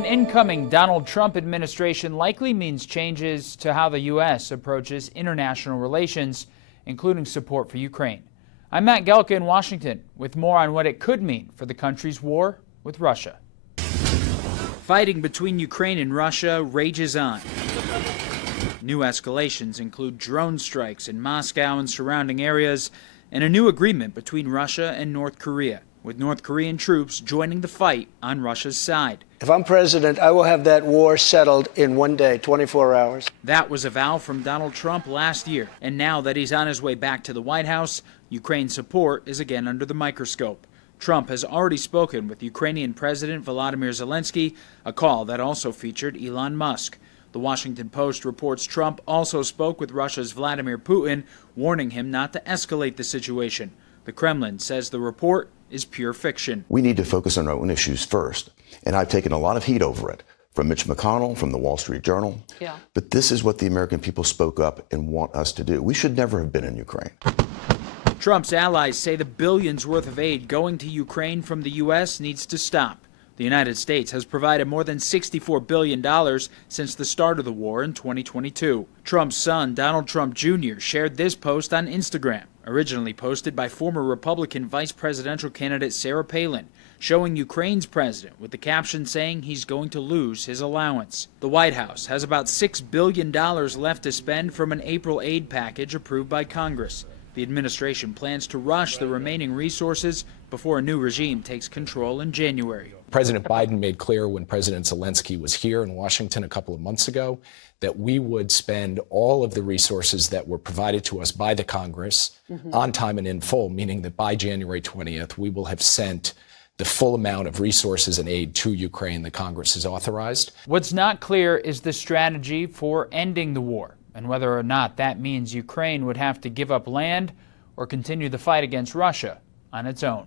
An incoming Donald Trump administration likely means changes to how the U.S. approaches international relations, including support for Ukraine. I'm Matt Gelka in Washington with more on what it could mean for the country's war with Russia. Fighting between Ukraine and Russia rages on. New escalations include drone strikes in Moscow and surrounding areas, and a new agreement between Russia and North Korea, with North Korean troops joining the fight on Russia's side. If I'm president, I will have that war settled in one day, 24 hours. That was a vow from Donald Trump last year, and now that he's on his way back to the White House, Ukraine's support is again under the microscope. Trump has already spoken with Ukrainian President Volodymyr Zelensky, a call that also featured Elon Musk. The Washington Post reports Trump also spoke with Russia's Vladimir Putin, warning him not to escalate the situation. The Kremlin says the report is pure fiction. We need to focus on our own issues first, and I've taken a lot of heat over it, from Mitch McConnell, from the Wall Street Journal. But this is what the American people spoke up and want us to do. We should never have been in Ukraine. Trump's allies say the billions worth of aid going to Ukraine from the U.S. needs to stop. The United States has provided more than $64 billion since the start of the war in 2022. Trump's son, Donald Trump Jr., shared this post on Instagram, originally posted by former Republican vice presidential candidate Sarah Palin, showing Ukraine's president with the caption saying he's going to lose his allowance. The White House has about $6 billion left to spend from an April aid package approved by Congress. The administration plans to rush the remaining resources before a new regime takes control in January. President Biden made clear when President Zelensky was here in Washington a couple of months ago that we would spend all of the resources that were provided to us by the Congress on time and in full, meaning that by January 20th, we will have sent the full amount of resources and aid to Ukraine that Congress has authorized. What's not clear is the strategy for ending the war, and whether or not that means Ukraine would have to give up land or continue the fight against Russia on its own.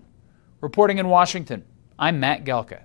Reporting in Washington, I'm Matt Gelka.